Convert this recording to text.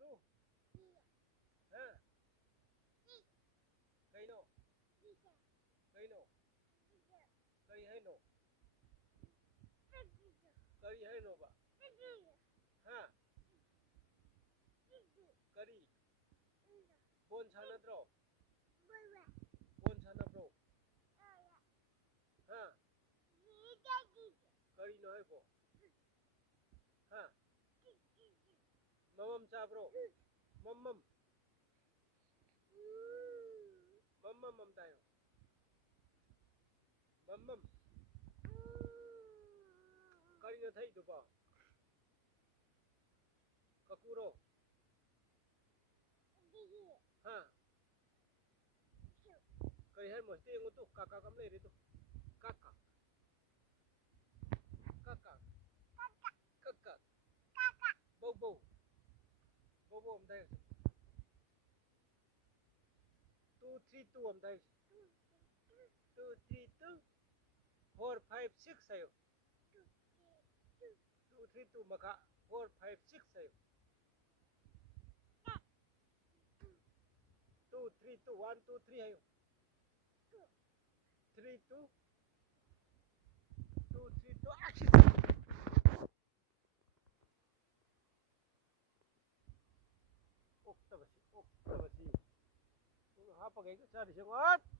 tu ha cây nọ cây nọ cây hay nọ cây hay nọ ba ha kari bon sana tro bon sana bro ha kari no hay ko ha mamam cha bro mamam mamam mam tayo mamam kari no thai tu ba kakuro ha kari hay mo ste ngutu kakak kam le tu kakak kakak kakak bobo bobo am tayo 232 am tayo 232 456 sayo 232 maka 456 sayo 232 123 hayo 32 232 action octavasi octavasi hapa kayo sa disyon at